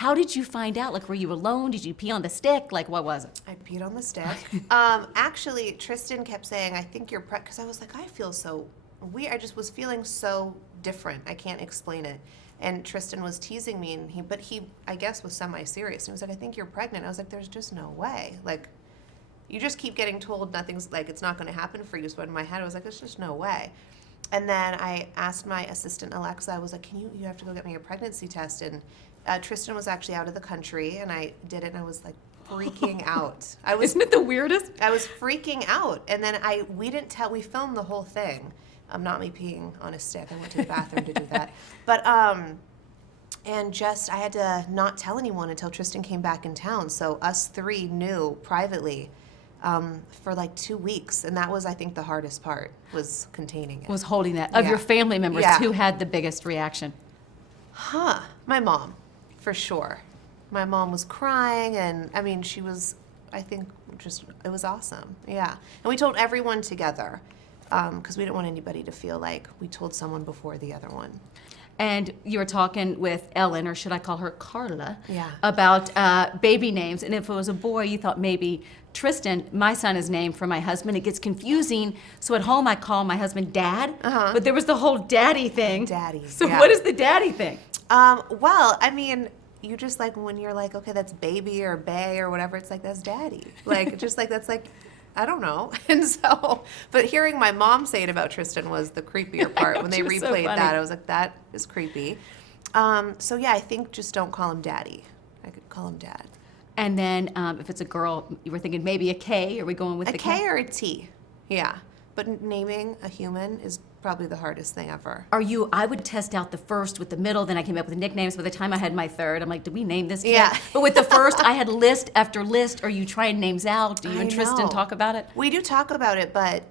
How did you find out? Like, were you alone? Did you pee on the stick? Like, what was it? I peed on the stick. Actually, Tristan kept saying, I think you're pregnant, because I was like, I feel so weird. I just was feeling so different. I can't explain it. And Tristan was teasing me, and he, I guess, was semi-serious. And he was like, I think you're pregnant. I was like, there's just no way. Like, you just keep getting told nothing's, like, it's not going to happen for you. So in my head, I was like, there's just no way. And then I asked my assistant, Alexa, I was like, you have to go get me a pregnancy test. And Tristan was actually out of the country, and I did it, and I was like freaking out. Isn't it the weirdest? I was freaking out. And then we filmed the whole thing. Not me peeing on a stick. I went to the bathroom to do that. But, and just, I had to not tell anyone until Tristan came back in town. So us three knew privately for like 2 weeks. And that was, I think, the hardest part, was containing it. Was holding that. Of your family members, who had the biggest reaction? My mom, for sure. My mom was crying, and I mean, she was, I think, it was awesome. Yeah. And we told everyone together, because we didn't want anybody to feel like we told someone before the other one. And you were talking with Ellen, or should I call her Carla, Yeah. about baby names. And if it was a boy, you thought maybe Tristan, my son is named for my husband. It gets confusing. So at home, I call my husband Dad. But there was the whole daddy thing. Daddy. So what is the daddy thing? Well, I mean, you just like, when you're like, okay, that's baby or bae or whatever, it's like, that's daddy. Like, just like, that's like, I don't know. And so, but hearing my mom say it about Tristan was the creepier part. When they replayed that, I was like, that is creepy. So yeah, I think just don't call him daddy. I could call him dad. And then if it's a girl, you were thinking maybe a K. Are we going with the K? A K or a T? Yeah. But naming a human is probably the hardest thing ever. I would test out the first with the middle, then I came up with nicknames. By the time I had my third, I'm like, did we name this kid? Yeah. But with the first, I had list after list. Are you trying names out? Do you and Tristan talk about it? We do talk about it, but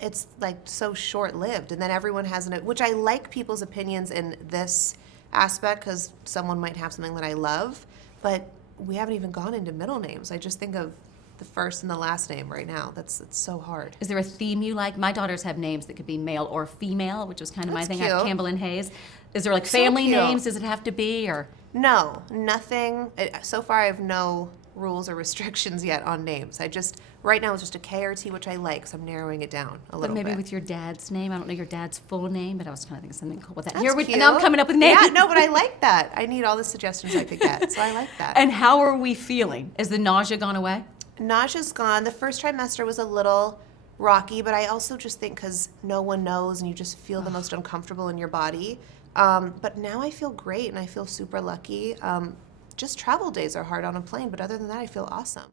it's like so short-lived. And then everyone has which I like people's opinions in this aspect, because someone might have something that I love, but we haven't even gone into middle names. I just think of the first and the last name right now. It's so hard. Is there a theme you like? My daughters have names that could be male or female, which was kind of my thing. I have Campbell and Hayes. Is there like family names? Does it have to be, or? No, nothing. So far, I have no rules or restrictions yet on names. Right now it's just a K or T, which I like, so I'm narrowing it down a little bit. But maybe with your dad's name. I don't know your dad's full name, but I was kind of thinking something cool with that. That's cute. Now I'm coming up with names. Yeah, no, but I like that. I need all the suggestions I could get, so I like that. And how are we feeling? Is the nausea gone away? Nausea's gone. The first trimester was a little rocky, but I also just think because no one knows and you just feel the most uncomfortable in your body. But now I feel great and I feel super lucky. Just travel days are hard on a plane, but other than that, I feel awesome.